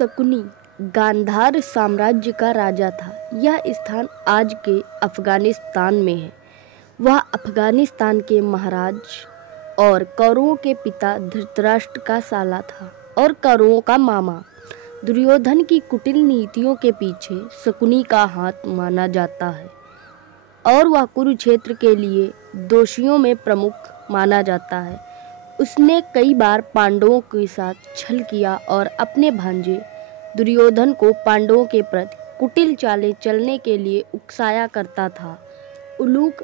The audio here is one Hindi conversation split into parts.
शकुनी गांधार साम्राज्य का राजा था। यह स्थान आज के अफगानिस्तान में है। वह अफगानिस्तान के महाराज और कौरवों के पिता धृतराष्ट्र का साला था और कौरवों का मामा। दुर्योधन की कुटिल नीतियों के पीछे शकुनी का हाथ माना जाता है और वह कुरुक्षेत्र के लिए दोषियों में प्रमुख माना जाता है। उसने कई बार पांडवों के साथ छल किया और अपने भांजे दुर्योधन को पांडवों के प्रति कुटिल चालें चलने के लिए उकसाया करता था। उलूक,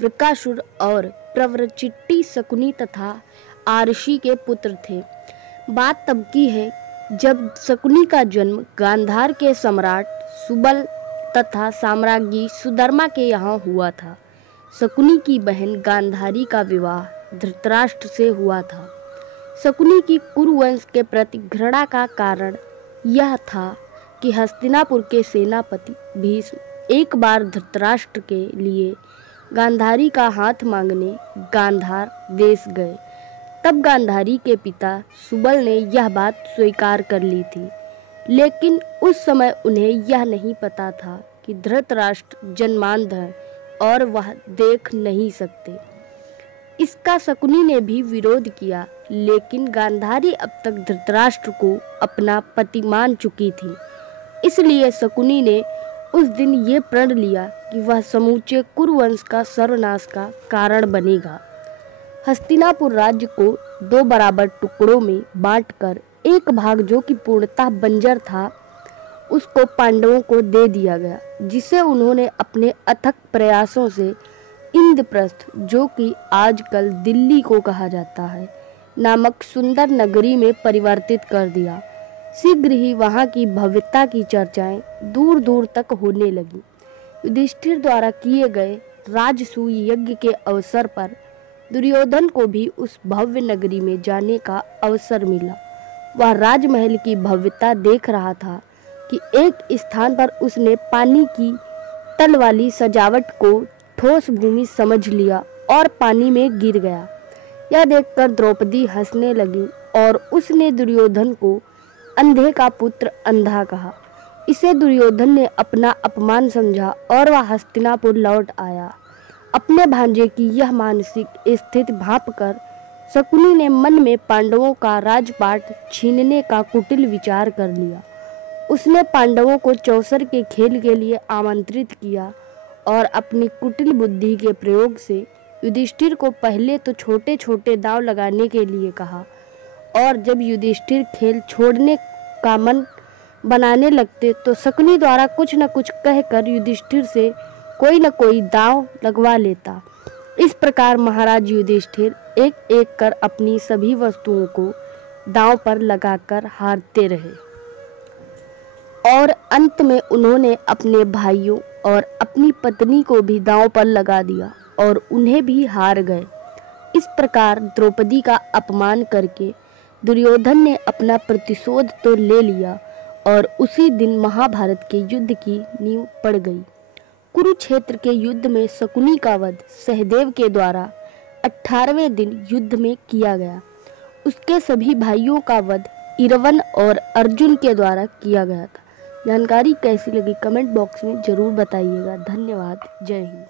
वृकासुर और प्रवरचिट्टी शकुनी तथा आरशी के पुत्र थे। बात तब की है जब शकुनी का जन्म गांधार के सम्राट सुबल तथा साम्राज्ञी सुधर्मा के यहाँ हुआ था। शकुनी की बहन गांधारी का विवाह धृतराष्ट्र से हुआ था। शकुनी की कुरुवंश के प्रति घृणा का कारण यह था कि हस्तिनापुर के सेनापति भीष्म एक बार धृतराष्ट्र के लिए गांधारी का हाथ मांगने गांधार देश गए। तब गांधारी के पिता सुबल ने यह बात स्वीकार कर ली थी, लेकिन उस समय उन्हें यह नहीं पता था कि धृतराष्ट्र जन्मांध है और वह देख नहीं सकते। इसका शकुनी ने भी विरोध किया, लेकिन गांधारी अब तक धृतराष्ट्र को अपना पति मान चुकी थी। इसलिए शकुनी ने उस दिन ये प्रण लिया कि वह समूचे कुरुवंश का सर्वनाश का कारण बनेगा। हस्तिनापुर राज्य को 2 बराबर टुकड़ों में बांटकर एक भाग जो कि पूर्णतः बंजर था उसको पांडवों को दे दिया गया, जिसे उन्होंने अपने अथक प्रयासों से इंद्रप्रस्थ, जो कि आजकल दिल्ली को कहा जाता है, नामक सुंदर नगरी में परिवर्तित कर दिया। शीघ्र ही वहां की भव्यता की चर्चाएं दूर दूर तक होने लगी। युधिष्ठिर द्वारा किए गए राजसूय यज्ञ के अवसर पर दुर्योधन को भी उस भव्य नगरी में जाने का अवसर मिला। वह राजमहल की भव्यता देख रहा था कि एक स्थान पर उसने पानी की तल वाली सजावट को ठोस भूमि समझ लिया और पानी में गिर गया। यह देखकर द्रौपदी हंसने लगी और उसने दुर्योधन को अंधे का पुत्र अंधा कहा। इसे दुर्योधन ने अपना अपमान समझा और वह हस्तिनापुर लौट आया। अपने भांजे की यह मानसिक स्थिति भांपकर शकुनी ने मन में पांडवों का राजपाट छीनने का कुटिल विचार कर लिया। उसने पांडवों को चौसर के खेल के लिए आमंत्रित किया और अपनी कुटिल बुद्धि के प्रयोग से युधिष्ठिर को पहले तो छोटे छोटे दांव लगाने के लिए कहा, और जब युधिष्ठिर खेल छोड़ने का मन बनाने लगते तो शकुनी द्वारा कुछ न कुछ कहकर युधिष्ठिर से कोई न कोई दांव लगवा लेता। इस प्रकार महाराज युधिष्ठिर एक एक कर अपनी सभी वस्तुओं को दांव पर लगाकर हारते रहे और अंत में उन्होंने अपने भाइयों और अपनी पत्नी को भी दांव पर लगा दिया और उन्हें भी हार गए। इस प्रकार द्रौपदी का अपमान करके दुर्योधन ने अपना प्रतिशोध तो ले लिया और उसी दिन महाभारत के युद्ध की नींव पड़ गई। कुरुक्षेत्र के युद्ध में शकुनी का वध सहदेव के द्वारा 18वें दिन युद्ध में किया गया। उसके सभी भाइयों का वध इरवन और अर्जुन के द्वारा किया गया था। जानकारी कैसी लगी कमेंट बॉक्स में जरूर बताइएगा। धन्यवाद। जय हिंद।